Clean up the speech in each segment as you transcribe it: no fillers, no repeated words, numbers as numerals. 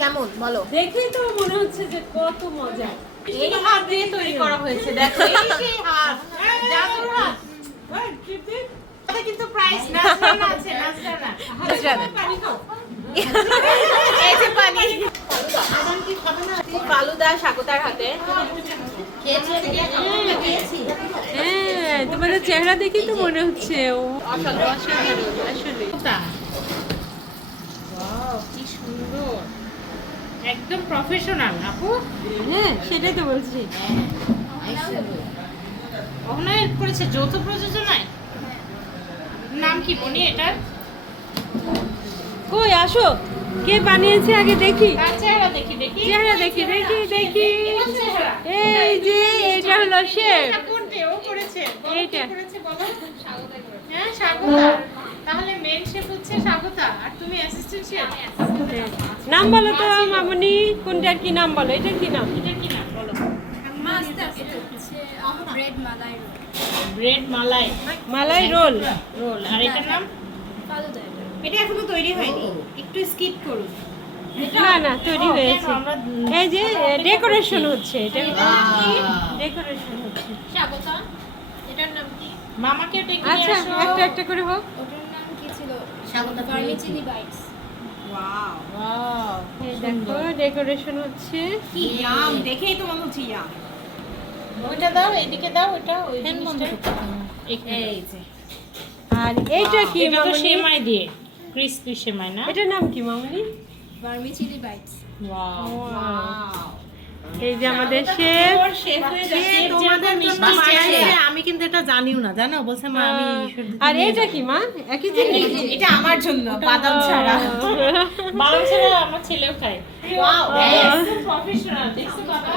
কেমন বলো? দেখেই তো মনে হচ্ছে যে কত মজা। এই হাত দিয়ে তৈরি করা হয়েছে, দেখো এই সেই হাত, জাদুর হাত। এটা কিন্তু প্রাইস নাজরানা আছে, নাজরানা। পানি খাও। এই যে পানি। আমান কি খাবে না? ফালুদা স্বাগতার হাতে। হ্যাঁ, তোমাদের চেহারা দেখেই তো মনে হচ্ছে ও অসাধারণ আসলে। ওয়াও, কি সুন্দর, একদম প্রফেশনাল আপু। হ্যাঁ, সেটাই তো বলছি। অভিনয় করেছে যৌথ প্রযোজনায়। নাম কি বনি এটার? কই আসো, কে বানিয়েছে আগে দেখি। তার চেহারা দেখি, দেখি চেহারা দেখি দেখি দেখি। এর চেহারা। এই যে এটা হলো শেফ। এটা কোনটা ও করেছে? বলো কি এইটা। করেছে বলো। স্বাগতা করেছে। হ্যাঁ, স্বাগতা। তাহলে মেন শেফ হচ্ছে স্বাগতা আর তুমি অ্যাসিস্ট্যান্ট শেফ। নাম বলো তো মামুনি, কোনটার কি নাম বলো? এটার কি নাম? এটা কি নাম বলো? ব্রেড মালাই মালাই রোল। রোল। আর এটার নাম? এটা এখনো তৈরি হয়নি, একটু স্কিপ করুন। না না, তৈরি হয়েছে। আমরা এই যে ডেকোরেশন হচ্ছে, এটা ডেকোরেশন হচ্ছে। স্বাগতা এটার নাম কি? মামাকে ডেকে নিয়ে আচ্ছা, আসো। একটা একটা করে হোক। ওটার নাম কি ছিল? স্বাগতা ভার্মিচেলি বাইটস। ওয়াও ওয়াও, এই দেখো ডেকোরেশন হচ্ছে। কি ইয়াম, দেখেই তো মনে হচ্ছে ইয়াম। ওইটা দাও, এদিকে দাও, ওইটা ওই জিনিসটা। এই যে। আর এইটা কি এটা তো মামুনি? সেমাই দিয়ে, ক্রিসপি সেমাই না? এটার নাম কি মামুনি? ভার্মিচেলি বাইটস। Wow wow. এই যে আমাদের শেফ। শেফ হয়ে যাচ্ছে তোমাদের মিষ্টি চাইছে। আমি কিন্তু এটা জানিও না, জানো? বলছে মা আমি আর এটা কি মা? একই জিনিস? এটা আমার জন্য বাদাম ছাড়া। বাদাম ছাড়া আমার ছেলেও খায়। ওয়াও, একদম প্রফেশনাল। দেখছো বাবা?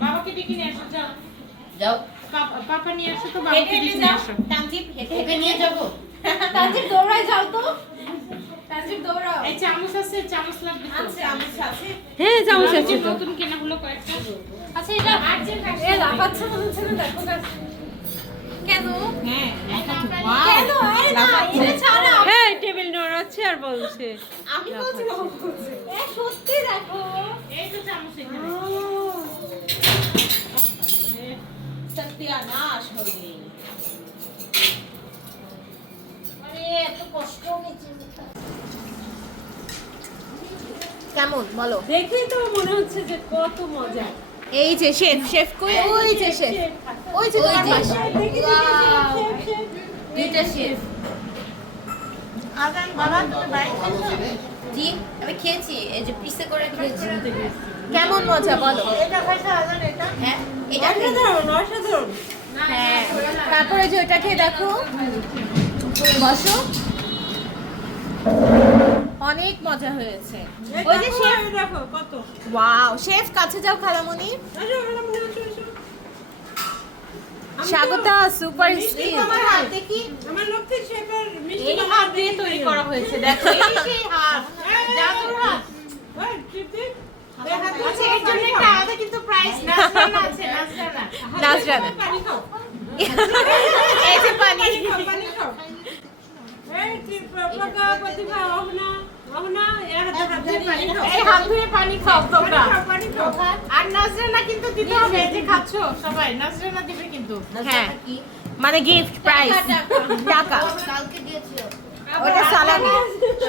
বাবাকে ডেকে নিয়ে আসো, যাও যাও। পাপা নিয়ে আসো তো, বাবাকে ডেকে নিয়ে আসো। ওকে নিয়ে যাব। তানজিব দৌড়ায় যাও তো। তানজিব দৌড়াও। এই চামচ আছে, চামচ লাগবে তো? চামচ আছে। হ্যাঁ, চামচ আছে তো। নতুন কেনা হলো কয়েকটা। আচ্ছা এটা এ লাফাচ্ছে মনে হচ্ছে না, দেখো কাছে। কেন? হ্যাঁ, কেন? আরে না, এটা ছাড়া। হ্যাঁ, টেবিল নড়াচ্ছে আর বলছে। আমি বলছি বাবা বলছে। এ সত্যি দেখো। এই তো চামচ এখানে। সত্যানাশ হয়ে। আরে এত কষ্ট হয়েছে। কেমন বলো? দেখেই তো মনে হচ্ছে যে কত মজা। এই যে শেফ, শেফ কই? ওই যে শেফ, ওই যে তোমার পাশে। দুইটা শেফ। আজান বাবা, তুমি বাইরে খেয়েছো? জি, আমি খেয়েছি, এই যে পিসে করে খেয়েছি। কেমন মজা বলো? হ্যাঁ, এটা অসাধারণ অসাধারণ। হ্যাঁ, তারপরে যে ওটা খেয়ে দেখো, বসো। অনেক মজা হয়েছে। ওই যে শেফ, দেখো কত। ওয়াও, শেফ কাছে যাও খালামণি। আসো মামুনি, আসো আসো। Swagata super skill. আমার হাত দেখি। আমার লক্ষ্মী শেফের মিষ্টি এই হাত দিয়ে তৈরি করা হয়েছে, দেখো এই সেই হাত, জাদুর হাত। আচ্ছা, এর জন্য একটা আলাদা কিন্তু প্রাইস নাজরানা আছে, নাজরানা। নাজরানা। পানি খাও। এই যে পানি। পানি খাও। এই কি প্রজ্ঞা প্রতিভা অহনা অহনা এর হাতে পানি খাও। এই হাত ধুয়ে পানি খাও তোমরা। পানি খাও। আর নাজরানা কিন্তু দিতে হবে, এই যে খাচ্ছো সবাই, নাজরানা দিবে কিন্তু। হ্যাঁ, কি? মানে গিফট প্রাইস, টাকা। কালকে দিয়েছিল। ওটা সালামি,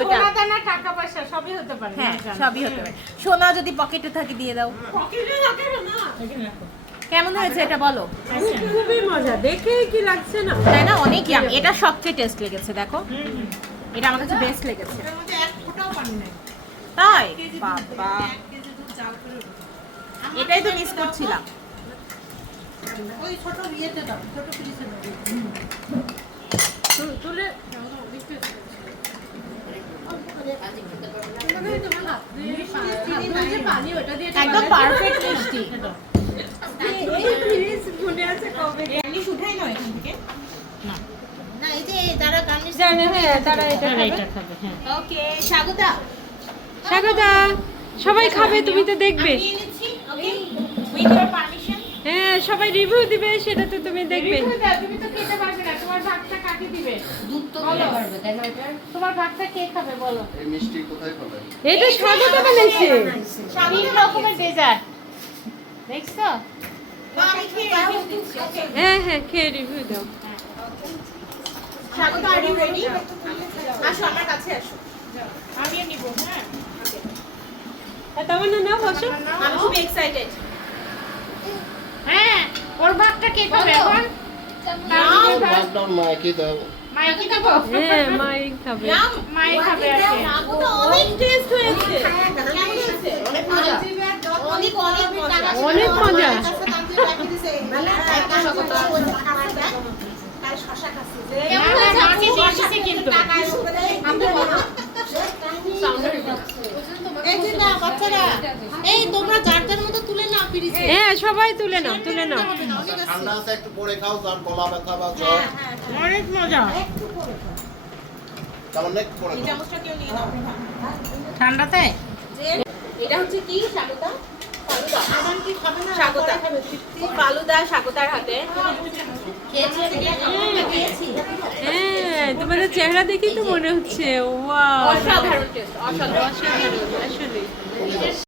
ওটা সোনা দানা টাকা পয়সা সবই হতে পারে। হ্যাঁ, সবই হতে পারে। সোনা যদি পকেটে থাকে দিয়ে দাও। পকেটে রাখে না। কেমন হয়েছে এটা বলো? খুবই মজা, দেখে কি লাগছে না? তাই না? অনেক ইয়াম। এটা সবচেয়ে টেস্ট লেগেছে, দেখো। এটা আমার কাছে বেস্ট লেগেছে। এর মধ্যে এক ফোঁটাও পানি নাই। তাই বাবা, এটাই তো মিস করছিলাম। ওই ছোট ইয়েতে দাও, ছোট পিসে দাও। তুলে পানি ওটা দিয়ে একদম পারফেক্ট মিষ্টি। মনে আছে কবে এমনি শুধাই নয় এখান থেকে। না, না, এই যে তারা গার্নিশ জানে। হ্যাঁ, তারা এটা খাবে। এটা খাবে। হ্যাঁ, ওকে স্বাগতা। স্বাগতা, সবাই খাবে, তুমি তো দেখবে। আমি এনেছি, ওকে, উইথ ইওর পারমিশন। হ্যাঁ, সবাই রিভিউ দিবে, সেটা তো তুমি দেখবে। তুমি তো খেতে পারবে না, তোমার তোমার ভাগটা কাকে দিবে? দুধ তো দিতে পারবে তাই না এটা? তোমার ভাগটা কে খাবে বলো? এই মিষ্টি কোথায় পাবে? এটা স্বাগত বানাইছে। 3 রকমের ডেজার্ট দেখছো? আমি খেয়ে রিভিউ দিচ্ছি। হ্যাঁ হ্যাঁ খেয়ে রিভিউ দাও। স্বাগত আর ইউ রেডি? আসো আমার কাছে আসো। আমিও নিব হ্যাঁ। তামান্না না বসো। আমি খুব এক্সাইটেড। হ্যাঁ, ওর ভাগটা কে খাবে এখন? লকডাউন মাইকে দাও। মাইকে দেবো? হ্যাঁ মাই খাবে। মাই খাবে আর কি। অনেক টেস্ট হয়েছে। কেমন হয়েছে? অনেক মজা। অনেক অনেক মজা। অনেক মজা। কেমন হয়েছে? আমি দিয়েছি কিন্তু। এই যে না বাচ্চারা এই তোমরা যার যার মতো তুলে নাও ফ্রিজে। হ্যাঁ সবাই তুলে নাও তুলে নাও। ঠান্ডা আছে একটু পরে খাও, যার গলা ব্যথা বা জ্বর অনেক মজা। তেমন একটু পরে খাও। চামচটা কেউ নিয়ে নাও। ঠান্ডাতে? এটা হচ্ছে কি স্বাগতা? ফালুদা। স্বাগতা। ফালুদা স্বাগতার হাতে। খেয়েছি খেয়েছি। হ্যাঁ তোমাদের চেহারা দেখেই তো মনে হচ্ছে ওয়াও অসাধারণ টেস্ট, অসাধারণ। অসাধারণ আসলে